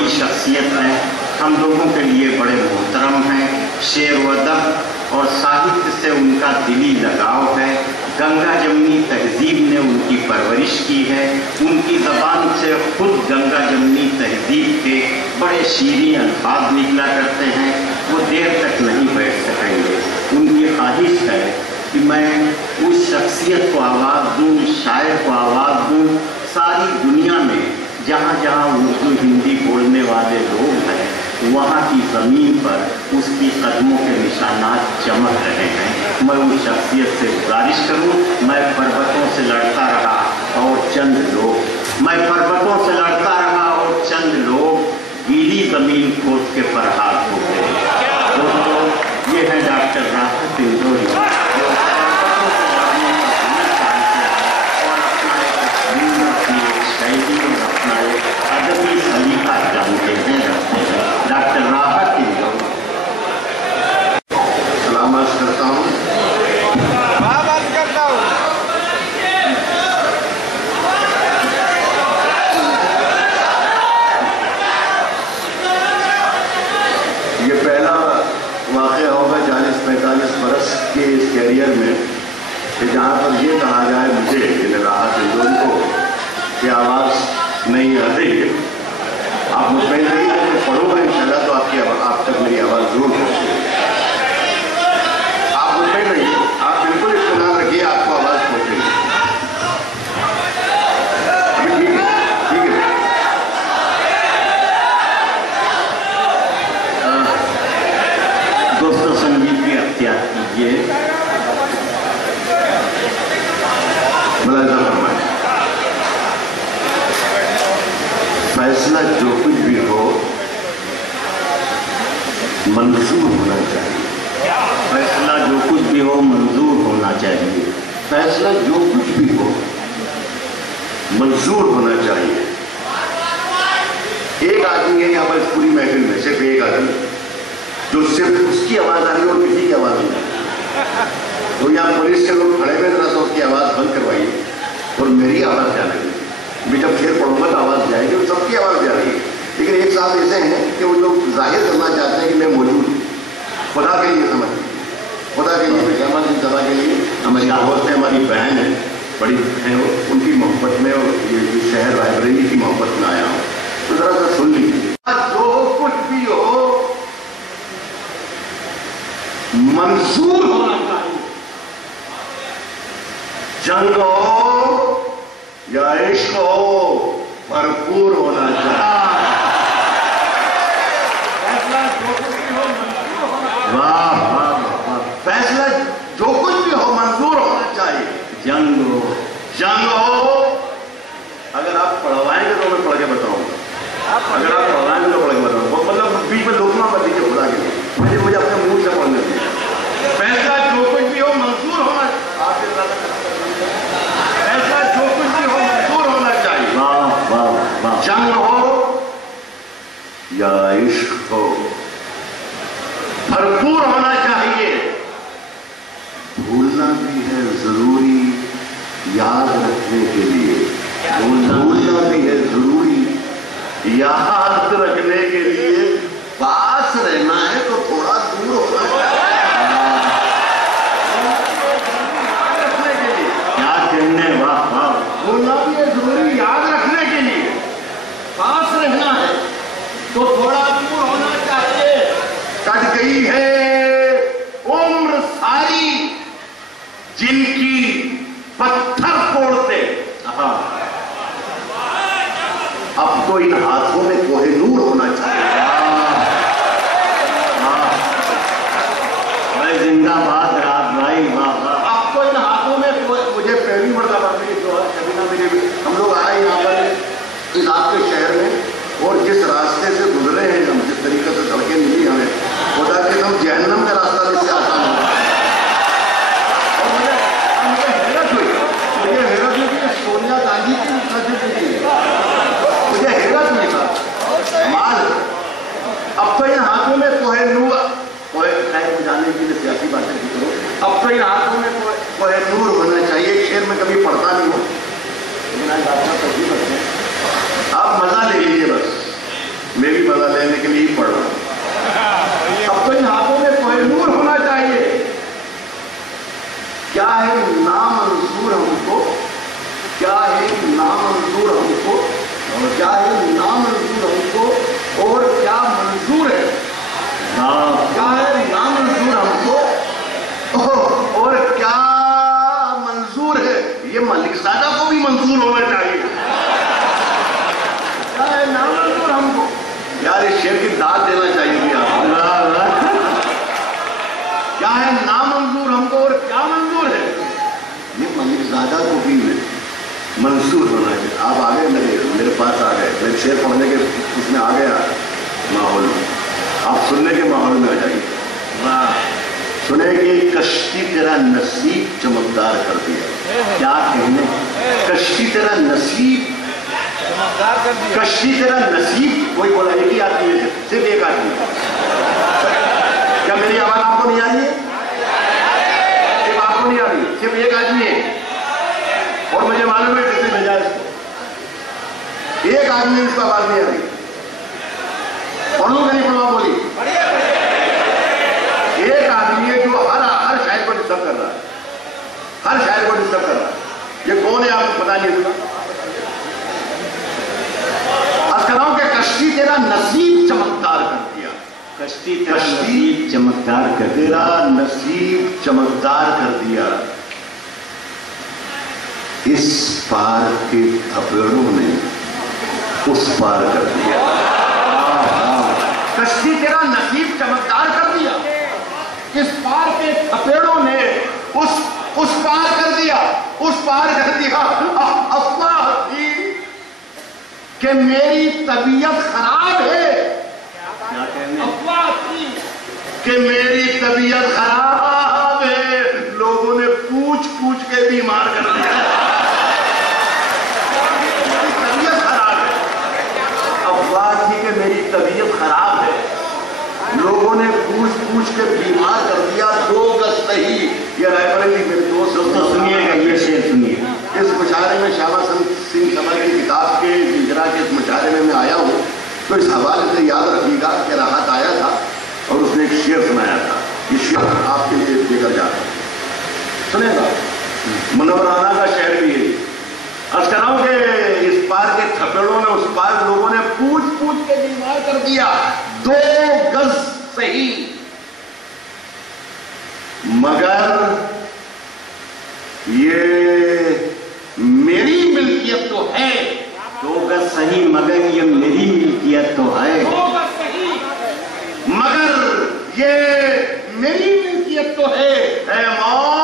बड़ी शख्सियत हैं, हम लोगों के लिए बड़े मोहतरम हैं। शेर व अदब और साहित्य से उनका दिली लगाव है। गंगा जमनी तहजीब ने उनकी परवरिश की है। उनकी ज़बान से खुद गंगा जमनी तहजीब के बड़े शीरीं अल्फाज निकला करते हैं। वो देर तक नहीं बैठ सकेंगे। उनकी ख्वाहिश है कि मैं उस शख्सियत को आवाज़ दूँ, शायर को आवाज़ दूँ। सारी दुनिया में जहाँ जहाँ उर्दू हिंदी बोलने वाले लोग हैं, वहाँ की ज़मीन पर उसकी कदमों के निशानात चमक रहे हैं। मैं उस शख्सियत से गुजारिश करूँ, मैं पर्वतों से लड़ता रहा और चंद लोग गीली ज़मीन खोद के फरहाद हो गए। दोस्तों, ये है डॉक्टर राहत इंदौरी, अदबी सलीका जानते हैं, डॉक्टर राहत इंदौरी। सलामत करता हूँ। ये पहला वाक़या होगा 40-45 बरस के इस कैरियर में कि जहाँ पर ये कहा जाए मुझे कि राहत इंदौरी को कि आवाज़ नहीं आ रही है। आप मुतमईन रहिए, जब मैं पढ़ूंगा इंशाल्लाह तो आप तक मेरी आवाज़ जरूर पहुँचेगी। आप मुतमईन रहिए, आप बिल्कुल इत्मीनान रखिए, आपको आवाज़ पहुँचेगी। अभी ठीक है। दोस्तों, संगीत की अख्तियार कीजिए। मुलाज़ा फरमाएं। फैसला जो कुछ भी हो मंजूर होना चाहिए। फैसला जो कुछ भी हो मंजूर होना चाहिए। फैसला जो कुछ भी हो मंजूर होना चाहिए। एक आदमी है यहाँ पर इस पूरी महफिल में, सिर्फ एक आदमी जो सिर्फ उसकी आवाज़ आ रही है और किसी की आवाज़ नहीं आ रही। तो यहाँ पुलिस के लोग खड़े हुए, जरा सा उसकी आवाज़ बंद करवाइए और मेरी आवाज़ जाने दीजिए। मैं जब शेर पढ़ूंगा तो आवाज़ जाएगी और सबकी आवाज़ जा रही है। लेकिन एक साहब ऐसे हैं कि वो लोग जाहिर करना चाहते हैं कि मैं मौजूद हूँ। खुदा के लिए समझ, खुदा के लिए, जमा की सभा के लिए हमारी दोस्त है, हमारी बहन है, बड़ी है, उनकी मोहब्बत में और ये शहर रायबरेली की मोहब्बत में आया हूँ। तो जरा सा सुन लीजिए। जो कुछ भी हो मंजूर होना चाहिए। जंग हो या इश्क हो भरपूर होना चाहिए। फैसला जो कुछ भी हो मंजूर होना। वाह वाह वाह। फैसला जो कुछ भी हो मंजूर होना चाहिए। जंग हो। अगर आप पढ़वाएंगे तो मैं पढ़ के बताऊंगा। अगर आप पढ़वाएंगे तो पढ़ के बताऊंगा। मतलब बीच में लोकमा मत दीजिए खुदा के लिए, मुझे अपने मुंह से पढ़ने दीजिए। फैसला जो कुछ भी हो मंजूर होना। फैसला जो कुछ भी हो मंजूर होना चाहिए। वाह वाह वाह। जंग हो या इश्क हो भरपूर होना चाहिए। भूलना भी है जरूरी याद रखने के लिए। भूलना भी है जरूरी याद रखने के लिए। पास रहना है तो थोड़ा दूर होना चाहिए। क्या कहने, वाह वाह। भूलना भी है जरूरी याद रखने के लिए। पास रहना है तो थोड़ा दूर होना चाहिए। कट गई है उम्र सारी जिनकी पत्थर तोड़ते। अब तो इन हाथों में कोहिनूर होना चाहिए। मैं जिंदाबाद रात भाई, वाह वाह। अब तो इन हाथों में, मुझे पहली मरतबा कभी ना मिले। हम लोग आए यहाँ पर इस आपके शहर में और जिस रास्ते से गुजरे हैं हम, जिस तरीके से सड़कें मिली हमें, खुदा के हम जहन्नम का रास्ता जिससे आसान हो। और मुझे हैरत हुई कि सोनिया गांधी की मुझे हैरत हुई था। माल अब तो इन हाथों में कोहिनूर, खैर जाने के लिए सियासी बातें भी करो। अब तो इन हाथों में कोहिनूर होना चाहिए। शेर में कभी पढ़ता नहीं हो, आप मजा ले लीजिए बस। یہ بھی مزہ لینے کے لیے ہی پڑھ رہا ہوں. اب تو ان ہاتھوں میں کوئی نور ہونا چاہیے. کیا ہے نامنظور ہم کو, کیا ہے نامنظور ہم کو, اور کیا ہے نامنظور ہم کو, اور کیا منظور ہے. کیا ہے نامنظور ہم کو اور کیا منظور ہے. یہ ملک زادہ کو بھی منظور ہونا چاہیے. کیا ہے نامنظور ہم کو. یار اس شعر کی داد دینا چاہیے. کیا ہے نامنظور ہم کو اور کیا منظور ہے. یہ ملک زادہ کو بھی منظور ہونا چاہیے. آپ آ گئے میرے پاس آ گئے, میرے شعر پڑھنے کے اس میں آ گیا ماحول میں. آپ سننے کے ماحول میں آ جائیے. سنے کہ کشتی تیرا نصیب چمکدار کر دیا. کیا کہنے, کشتی تیرا نصیب, کشتی تیرا نصیب. کوئی بولا ایک ہی آدمی ہے, صرف ایک آدمی. کیا میری آواز آپ کو نہیں آ رہی ہے؟ صرف آپ کو نہیں آ رہی ہے, صرف ایک آدمی ہے. اور مجھے معلوم ہے کیسے بھیجا اس کو. ایک آدمی اس کو آواز نہیں آ رہی. پڑھ لوں کہ نہیں پڑھوا بولی. ایک آدمی ہے جو ہر شاعر کو ڈسٹرب کر رہا ہے, ہر شاعر کو ڈسٹرب کر رہا ہے. یہ کون ہے آپ کو پتا نہیں ہوگا. عرض کر رہا ہوں کہ کشتی تیرا نصیب چمکدار کر دیا. کشتی تیرا نصیب چمکدار کر دیا. تیرا نصیب چمکدار کر دیا. اس پار کے تھپیڑوں نے اس پار کر دیا. کشتی تیرا نصیب چمکدار کر دیا. اس پار کے تھپیڑوں نے اس پار کر دیا, اس پار کر دیا. افواہ تھی کہ میری طبیعت خراب ہے. افواہ تھی کہ میری طبیعت خراب ہے. لوگوں نے پوچھ پوچھ کے بیمار کر دیا. میری طبیعت خراب ہے. افواہ تھی کہ میری طبیعت خراب ہے. لوگوں نے پوچھ پوچھ کے بیمار کر دیا. 2 گز صحیح. یہ رائے بریلی میرے دوست سنیے گا, یہ شعر سنیے. اس مشاعرے میں شاما سنگھ سمر کی کتاب کے اجرا کے اس مشاعرے میں آیا ہوں, تو اس حوالے سے یاد رکھیے گا کہ راحت آیا تھا اور اس نے ایک شعر سنایا تھا. یہ شعر آپ کے لیے دے کر جاتا ہوں, سنیں گا. منورانہ کا شعر بھی ہے. عرض کر رہا ہوں کہ اس پار کے تھپیڑوں نے اس پار لوگوں نے پوچھ پوچھ کے بیمار کر دیا. 2 گز صحیح مگر یہ میری ملکیت تو ہے. 2 گز صحیح مگر یہ میری ملکیت تو ہے. مگر یہ میری ملکیت تو ہے. اے موت